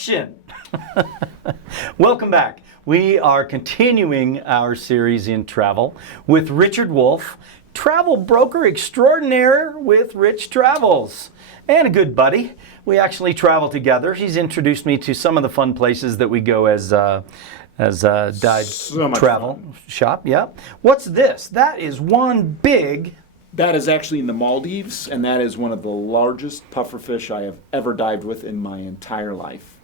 Action! Welcome back. We are continuing our series in travel with Richard Woulfe, travel broker extraordinaire with Rich Travels, and a good buddy. We actually travel together. He's introduced me to some of the fun places that we go as dive travel shop. Yeah. What's this? That is one big... That is actually in the Maldives, and that is one of the largest pufferfish I have ever dived with in my entire life.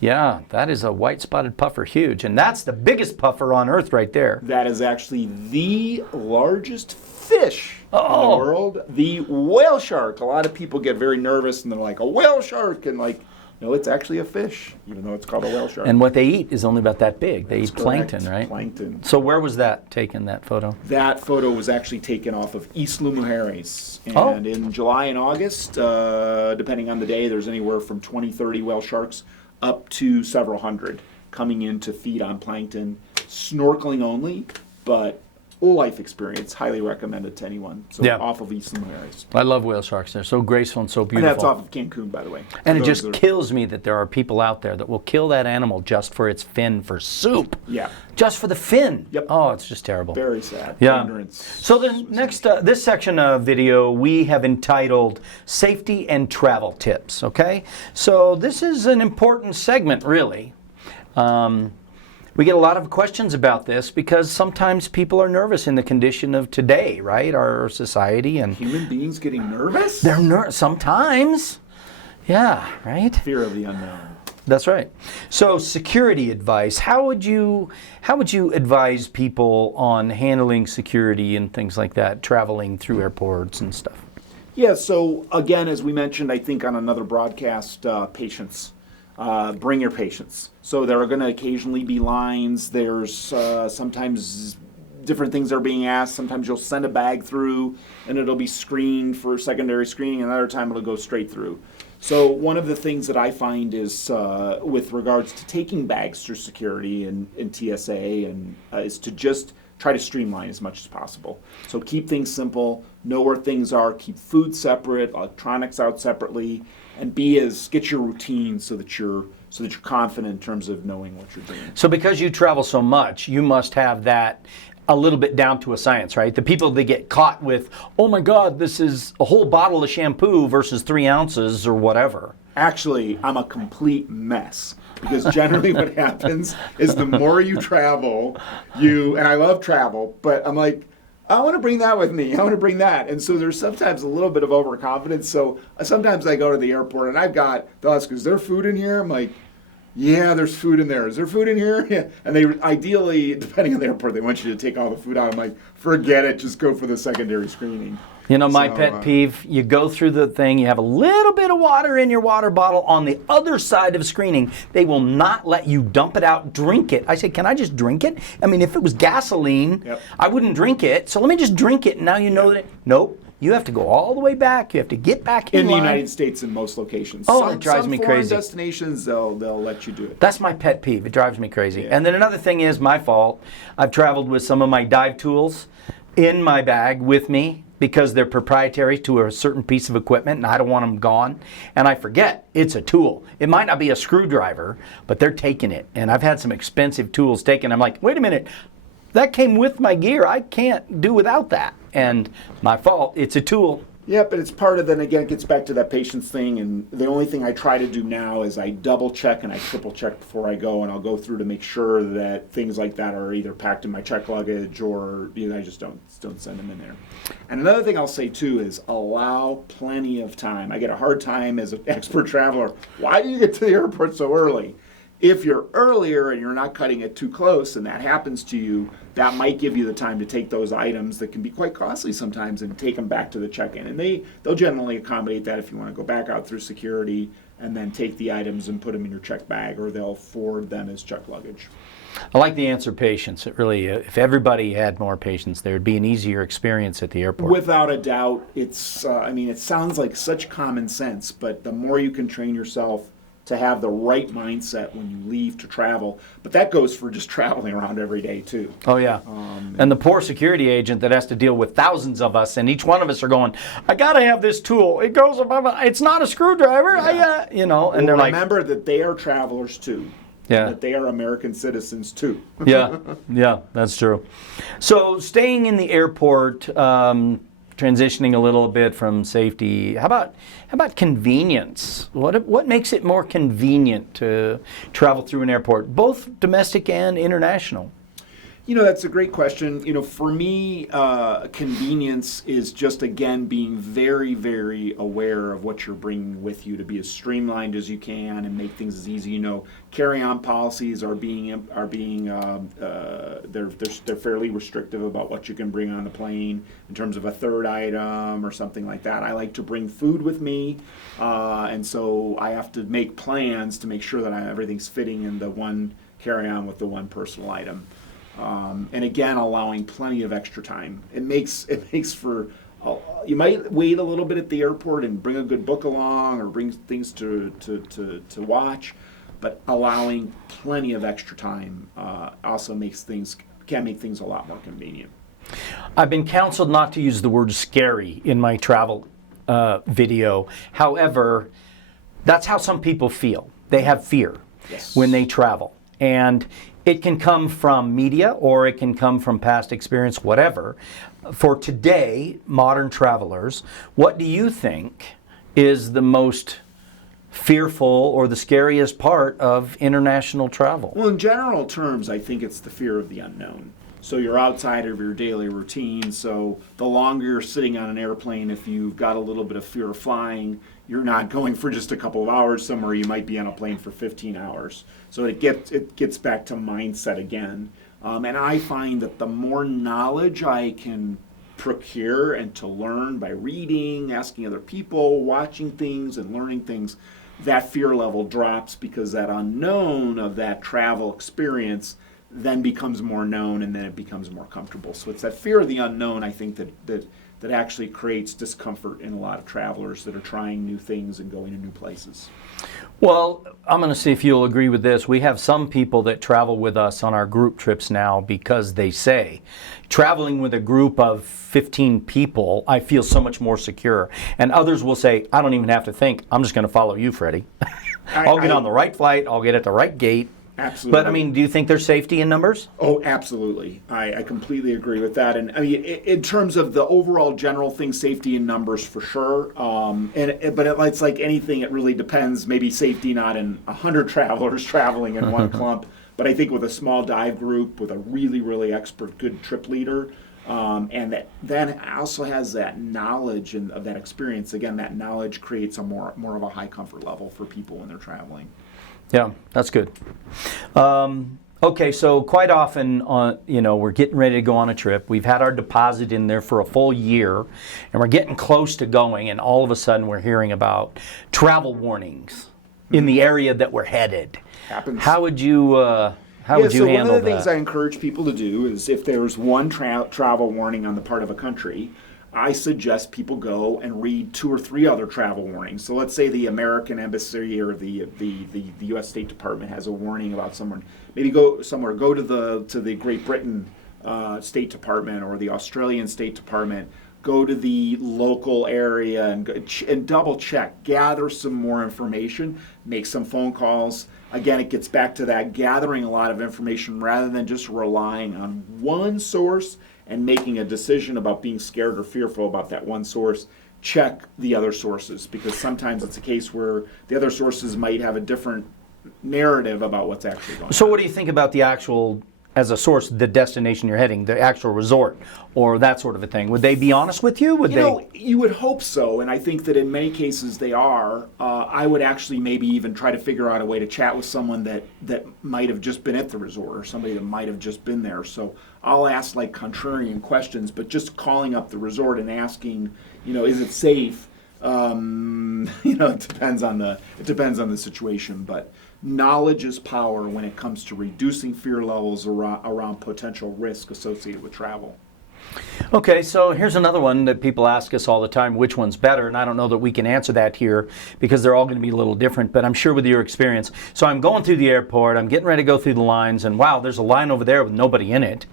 Yeah, that is a white-spotted puffer, huge. And that's the biggest puffer on Earth right there. That is actually the largest fish in the world. The whale shark. A lot of people get very nervous, and they're like, a whale shark, and like, no, it's actually a fish, even though it's called a whale shark. And what they eat is only about that big. They That's eat plankton, correct. right? Plankton. So where was that taken, that photo? That photo was actually taken off of Isla Mujeres. And in July and August, depending on the day, there's anywhere from 20, 30 whale sharks up to several hundred coming in to feed on plankton, snorkeling only, but life experience, highly recommended to anyone. So off of Isla Mujeres. I love whale sharks. They're so graceful and so beautiful. And that's off of Cancun, by the way. And it just kills me that there are people out there that will kill that animal just for its fin for soup. Yeah. Just for the fin. Yep. Oh, it's just terrible. Very sad. Yeah. So the next, this section of video we have entitled Safety and Travel Tips, okay? So this is an important segment, really. We get a lot of questions about this because sometimes people are nervous in the condition of today, right? Our society and human beings getting nervous? They're sometimes. Yeah, right? Fear of the unknown. That's right. So security advice. How would you advise people on handling security and things like that, traveling through airports and stuff? Yeah, so again, as we mentioned, I think on another broadcast, patience. Bring your patience. So there are going to occasionally be lines. There's sometimes different things are being asked. Sometimes you'll send a bag through and it'll be screened for secondary screening. Another time it'll go straight through. So one of the things that I find is with regards to taking bags through security and TSA and is to just try to streamline as much as possible. So keep things simple, know where things are, keep food separate, electronics out separately, and get your routine so that you're confident in terms of knowing what you're doing. So because you travel so much, you must have that a little bit down to a science, right? The people that get caught with, oh my God, this is a whole bottle of shampoo versus 3 ounces or whatever. Actually, I'm a complete mess. Because generally what happens is the more you travel, and I love travel, but I'm like, I want to bring that with me. I want to bring that. And so there's sometimes a little bit of overconfidence. So sometimes I go to the airport and I've got, they'll ask, is there food in here? I'm like, yeah, there's food in there. Is there food in here? Yeah. And they ideally, depending on the airport, they want you to take all the food out. I'm like, forget it. Just go for the secondary screening. You know, my pet peeve, you go through the thing, you have a little bit of water in your water bottle. On the other side of screening, they will not let you dump it out, drink it. I say, can I just drink it? I mean, if it was gasoline, I wouldn't drink it. So let me just drink it, and now you know that nope. You have to go all the way back. You have to get back in line. The United States in most locations. Oh, it drives me crazy. Some destinations, they'll let you do it. That's my pet peeve. It drives me crazy. Yeah. And then another thing is my fault. I've traveled with some of my dive tools in my bag with me because they're proprietary to a certain piece of equipment and I don't want them gone. And I forget it's a tool. It might not be a screwdriver, but they're taking it. And I've had some expensive tools taken. I'm like, wait a minute. That came with my gear. I can't do without that. And my fault. It's a tool. Yeah, but it's part of, then again, it gets back to that patience thing. And the only thing I try to do now is I double check and I triple check before I go. And I'll go through to make sure that things like that are either packed in my check luggage or I just don't send them in there. And another thing I'll say too is allow plenty of time. I get a hard time as an expert traveler. Why do you get to the airport so early? If you're earlier and you're not cutting it too close and that happens to you, that might give you the time to take those items that can be quite costly sometimes and take them back to the check-in. And they'll generally accommodate that if you want to go back out through security and then take the items and put them in your check bag, or they'll forward them as check luggage. I like the answer, patience. It really, if everybody had more patience, there would be an easier experience at the airport. Without a doubt. It's, it sounds like such common sense, but the more you can train yourself to have the right mindset when you leave to travel. But that goes for just traveling around every day too. Oh yeah. And the poor security agent that has to deal with thousands of us, and each one of us are going, I gotta have this tool. It goes above. It's not a screwdriver. Yeah. And they're like, remember that they are travelers too. yeah, That they are American citizens too. yeah, that's true. So staying in the airport, transitioning a little bit from safety. How about convenience? What makes it more convenient to travel through an airport, both domestic and international? That's a great question. For me, convenience is just, again, being very, very aware of what you're bringing with you to be as streamlined as you can and make things as easy. Carry-on policies are they're fairly restrictive about what you can bring on the plane in terms of a third item or something like that. I like to bring food with me, and so I have to make plans to make sure that everything's fitting in the one carry-on with the one personal item. And again, allowing plenty of extra time. It makes for you might wait a little bit at the airport and bring a good book along or bring things to watch, but allowing plenty of extra time also can make things a lot more convenient. I've been counseled not to use the word scary in my travel video. However, that's how some people feel. They have fear when they travel. And it can come from media or it can come from past experience, whatever. For today, modern travelers, what do you think is the most fearful or the scariest part of international travel? Well, in general terms, I think it's the fear of the unknown. So you're outside of your daily routine. So the longer you're sitting on an airplane, if you've got a little bit of fear of flying, you're not going for just a couple of hours somewhere. You might be on a plane for 15 hours. So it gets back to mindset again. And I find that the more knowledge I can procure and to learn by reading, asking other people, watching things and learning things, that fear level drops because that unknown of that travel experience then becomes more known and then it becomes more comfortable. So it's that fear of the unknown, I think, that actually creates discomfort in a lot of travelers that are trying new things and going to new places. Well, I'm going to see if you'll agree with this. We have some people that travel with us on our group trips now because they say, traveling with a group of 15 people, I feel so much more secure. And others will say, I don't even have to think. I'm just going to follow you, Freddie. I'll get on the right flight. I'll get at the right gate. Absolutely. But, do you think there's safety in numbers? Oh, absolutely. I completely agree with that. And, in terms of the overall general thing, safety in numbers for sure. But it's like anything, it really depends. Maybe safety not in 100 travelers traveling in one clump. But I think with a small dive group, with a really, really expert, good trip leader, and that then also has that knowledge of that experience. Again, that knowledge creates a more of a high comfort level for people when they're traveling. Yeah, that's good. Okay, so quite often, we're getting ready to go on a trip. We've had our deposit in there for a full year, and we're getting close to going, and all of a sudden we're hearing about travel warnings in the area that we're headed. Happens. How would you handle that? One of the things I encourage people to do is if there's one travel warning on the part of a country, I suggest people go and read 2 or 3 other travel warnings. So let's say the American Embassy or the U.S. State Department has a warning about someone. Maybe go somewhere. Go to the Great Britain State Department or the Australian State Department. Go to the local area and double check. Gather some more information. Make some phone calls. Again, it gets back to that gathering a lot of information rather than just relying on one source and making a decision about being scared or fearful about that one source. Check the other sources, because sometimes it's a case where the other sources might have a different narrative about what's actually going on. So what do you think about the actual, as a source, the destination you're heading, the actual resort, or that sort of a thing? Would they be honest with you? You would hope so, and I think that in many cases they are. I would actually maybe even try to figure out a way to chat with someone that might have just been at the resort or somebody that might have just been there. So I'll ask like contrarian questions, but just calling up the resort and asking, is it safe? It depends on the situation, but knowledge is power when it comes to reducing fear levels around potential risk associated with travel. Okay, so here's another one that people ask us all the time, which one's better? And I don't know that we can answer that here because they're all going to be a little different, but I'm sure with your experience. So I'm going through the airport, I'm getting ready to go through the lines, and wow, there's a line over there with nobody in it.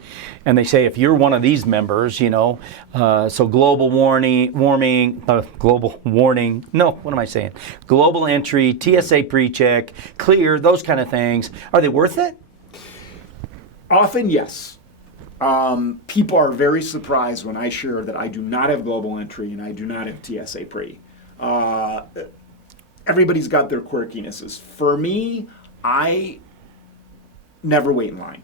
And they say, if you're one of these members, so global global entry, TSA PreCheck, clear, those kind of things, are they worth it? Often, yes. People are very surprised when I share that I do not have global entry and I do not have TSA Pre. Everybody's got their quirkinesses. For me, I never wait in line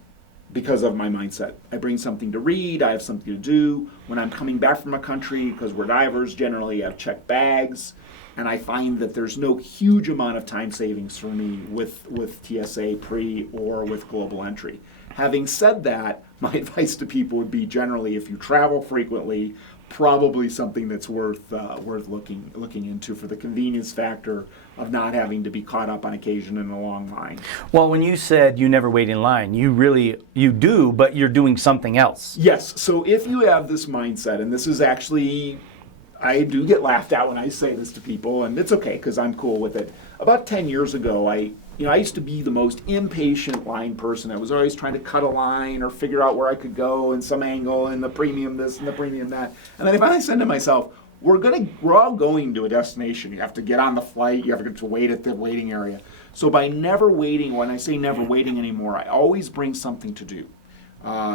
because of my mindset. I bring something to read, I have something to do. When I'm coming back from a country, because we're divers, generally have checked bags, and I find that there's no huge amount of time savings for me with TSA Pre or with global entry. Having said that, my advice to people would be generally, if you travel frequently, probably something that's worth looking into for the convenience factor of not having to be caught up on occasion in a long line. Well, when you said you never wait in line, you do, but you're doing something else. Yes. So if you have this mindset, and this is actually, I do get laughed at when I say this to people, and it's okay because I'm cool with it. About 10 years ago, I used to be the most impatient line person. I was always trying to cut a line or figure out where I could go in some angle and the premium this and the premium that. And then if I said to myself, we're all going to a destination. You have to get on the flight. You have to wait at the waiting area. So by never waiting, when I say never waiting anymore, I always bring something to do.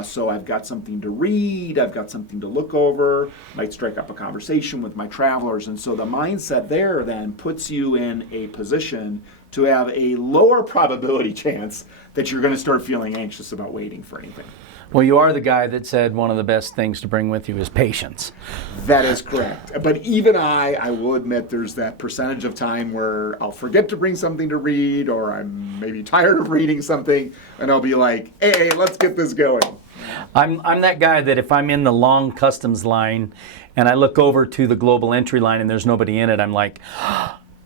So I've got something to read, I've got something to look over, might strike up a conversation with my travelers. And so the mindset there then puts you in a position to have a lower probability chance that you're going to start feeling anxious about waiting for anything. Well, you are the guy that said one of the best things to bring with you is patience. That is correct. But even I will admit there's that percentage of time where I'll forget to bring something to read, or I'm maybe tired of reading something, and I'll be like, hey, let's get this going. I'm that guy that if I'm in the long customs line and I look over to the global entry line and there's nobody in it, I'm like,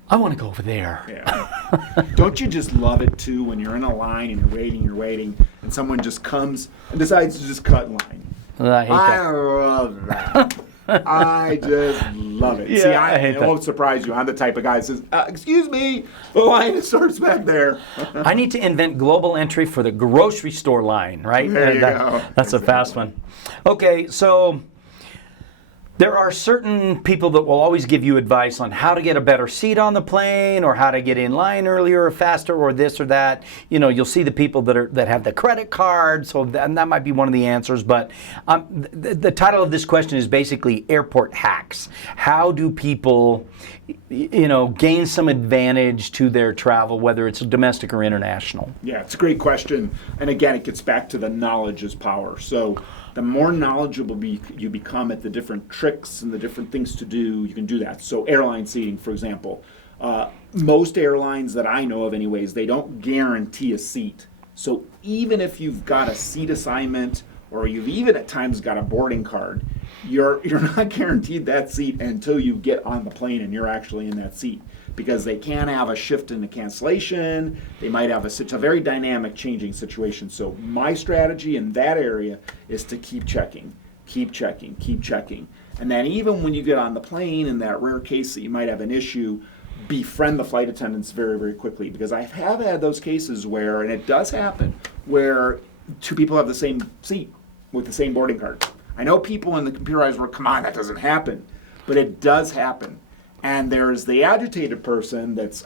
I want to go over there. Yeah. Don't you just love it too when you're in a line and you're waiting, and someone just comes and decides to just cut in line? I hate that. I love that. I just love it. Yeah, See, I hate it that. won't surprise you. I'm the type of guy that says, excuse me, the line starts back there. I need to invent global entry for the grocery store line, right? There you go. That's a fast one. Okay, so there are certain people that will always give you advice on how to get a better seat on the plane, or how to get in line earlier or faster, or this or that. You'll see the people that have the credit card, so that might be one of the answers. But the title of this question is basically airport hacks. How do people, gain some advantage to their travel, whether it's domestic or international? Yeah, it's a great question. And again, it gets back to the knowledge is power. So the more knowledgeable you become at the different tricks and the different things to do, you can do that. So airline seating, for example. Most airlines that I know of anyways, they don't guarantee a seat. So even if you've got a seat assignment, or you've even at times got a boarding card, you're not guaranteed that seat until you get on the plane and you're actually in that seat. Because they can have a shift in the cancellation, they might have a very dynamic changing situation. So my strategy in that area is to keep checking. And then even when you get on the plane, in that rare case that you might have an issue, befriend the flight attendants very, very quickly. Because I have had those cases where, and it does happen, where two people have the same seat with the same boarding card. I know people in the computerized world, come on, that doesn't happen. But it does happen. And there's the agitated person that's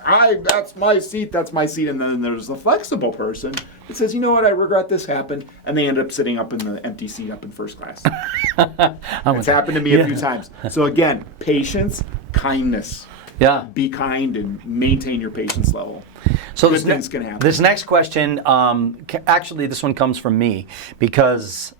my seat, and then there's the flexible person that says, you know what, I regret this happened, and they end up sitting up in the empty seat up in first class. It's happened to me a few times. So again, patience, kindness. Yeah. Be kind and maintain your patience level. So Good things can happen. This next question, actually this one comes from me, because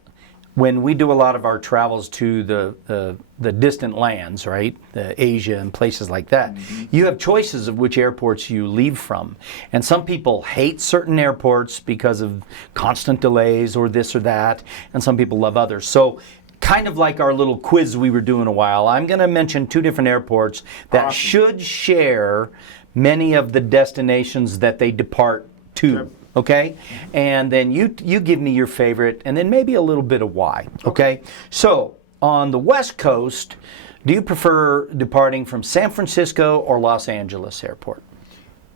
when we do a lot of our travels to the distant lands, right, Asia and places like that, you have choices of which airports you leave from. And some people hate certain airports because of constant delays or this or that, and some people love others. So kind of like our little quiz we were doing a while, I'm going to mention two different airports that Awesome. should share many of the destinations that they depart to. okay? And then you give me your favorite, and then maybe a little bit of why, okay? So, on the West Coast, do you prefer departing from San Francisco or Los Angeles Airport?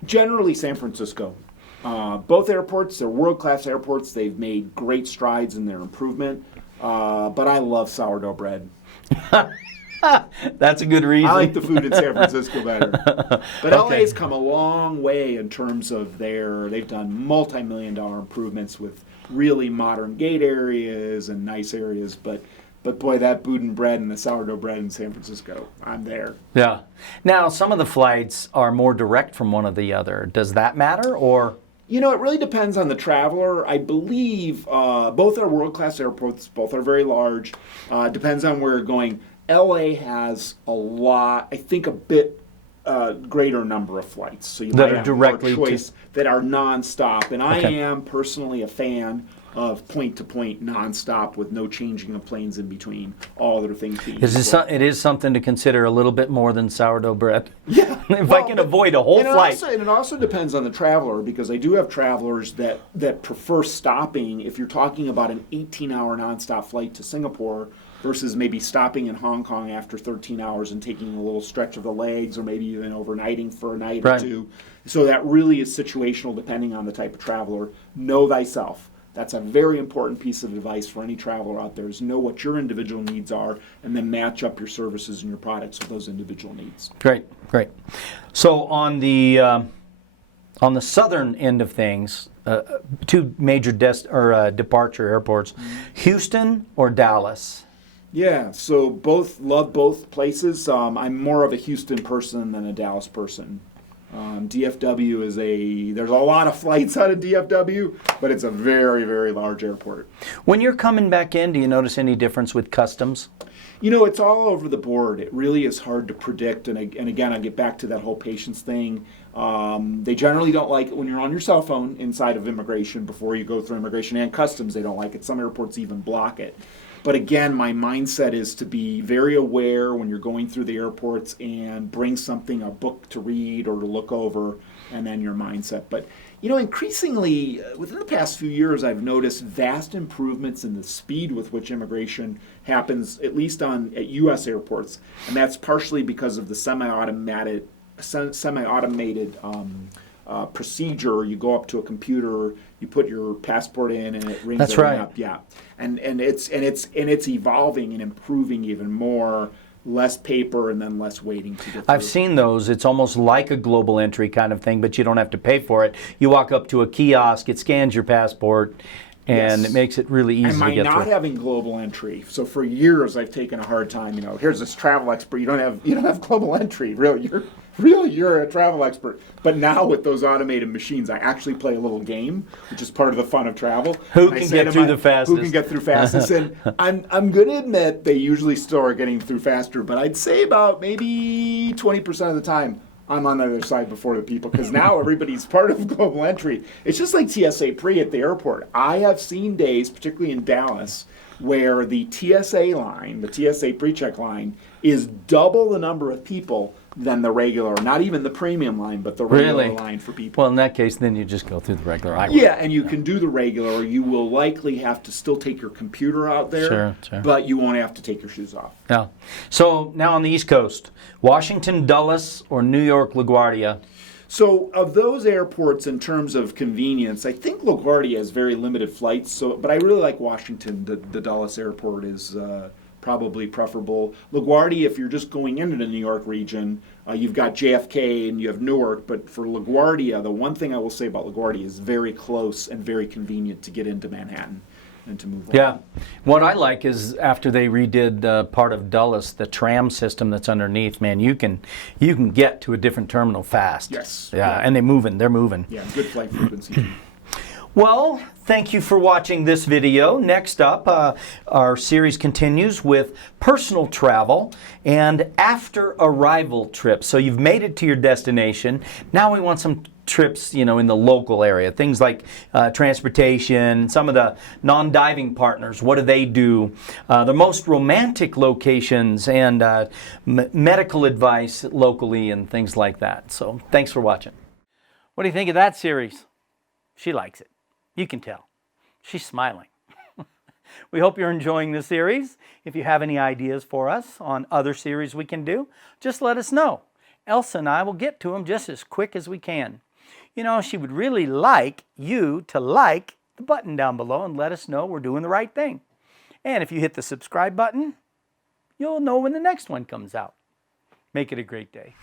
Generally, San Francisco. Both airports, they're world-class airports. They've made great strides in their improvement. But I love sourdough bread. That's a good reason. I like the food in San Francisco better. But LA's come a long way in terms of they've done multi-million-dollar improvements with really modern gate areas and nice areas. But boy, that boudin bread and the sourdough bread in San Francisco, I'm there. Yeah. Now, some of the flights are more direct from one or the other. Does that matter, or? You know, it really depends on the traveler. I believe both are world-class airports. Both are very large. Depends on where you're going. LA has a lot, I think a bit greater number of flights. So you that might are have directly more choice that are nonstop. And I Okay. am personally a fan of point-to-point nonstop with no changing of planes in between, all other things being equal. It is something to consider a little bit more than sourdough bread. Yeah. If I can avoid a whole flight. And it also depends on the traveler, because I do have travelers that prefer stopping. If you're talking about an 18-hour nonstop flight to Singapore versus maybe stopping in Hong Kong after 13 hours and taking a little stretch of the legs, or maybe even overnighting for a night or two. So that really is situational depending on the type of traveler. Know thyself. That's a very important piece of advice for any traveler out there, is know what your individual needs are and then match up your services and your products with those individual needs. Great, great. So on the southern end of things, two major departure airports, Houston or Dallas? Yeah, so love both places. I'm more of a Houston person than a Dallas person. DFW there's a lot of flights out of DFW, but it's a very, very large airport. When you're coming back in, do you notice any difference with customs? You know, it's all over the board. It really is hard to predict. And again, I get back to that whole patience thing. They generally don't like it when you're on your cell phone inside of immigration before you go through immigration, and customs, they don't like it. Some airports even block it. But again, my mindset is to be very aware when you're going through the airports and bring something, a book to read or to look over, and then your mindset. But, you know, increasingly, within the past few years, I've noticed vast improvements in the speed with which immigration happens, at least at U.S. airports. And that's partially because of the semi-automated procedure. You go up to a computer, you put your passport in, and it rings That's everything right. up. Yeah, and it's evolving and improving even more. Less paper and then less waiting to get through. I've seen those. It's almost like a global entry kind of thing, but you don't have to pay for it. You walk up to a kiosk, it scans your passport, and Yes. it makes it really easy And to by get not through. having global entry, so for years I've taken a hard time. You know, here's this travel expert. You don't have global entry. You're a travel expert. But now with those automated machines, I actually play a little game, which is part of the fun of travel. Who And I can say get to through the fastest? Who can get through fastest? And I'm going to admit they usually still are getting through faster, but I'd say about maybe 20% of the time I'm on the other side before the people, because now everybody's part of global entry. It's just like TSA Pre at the airport. I have seen days, particularly in Dallas, where the TSA line, the TSA PreCheck line, is double the number of people than the regular, not even the premium line, but the regular Really? line for people. Well, in that case, then you just go through the regular highway. Yeah, and you can do the regular. You will likely have to still take your computer out there, Sure. but you won't have to take your shoes off. Yeah. So now on the East Coast, Washington Dulles or New York LaGuardia? So of those airports, in terms of convenience, I think LaGuardia has very limited flights. But I really like Washington. The Dulles airport is probably preferable. LaGuardia, if you're just going into the New York region, you've got JFK and you have Newark. But for LaGuardia, the one thing I will say about LaGuardia is very close and very convenient to get into Manhattan and to move on. Yeah. What I like is after they redid part of Dulles, the tram system that's underneath, man, you can get to a different terminal fast. Yes. Yeah, and they're moving. Yeah, good flight frequency. Well, thank you for watching this video. Next up, our series continues with personal travel and after arrival trips. So you've made it to your destination. Now we want some trips, in the local area. Things like transportation, some of the non-diving partners. What do they do? The most romantic locations and medical advice locally and things like that. So thanks for watching. What do you think of that series? She likes it. You can tell. She's smiling. We hope you're enjoying the series. If you have any ideas for us on other series we can do, just let us know. Elsa and I will get to them just as quick as we can. You know, she would really like you to like the button down below and let us know we're doing the right thing. And if you hit the subscribe button, you'll know when the next one comes out. Make it a great day.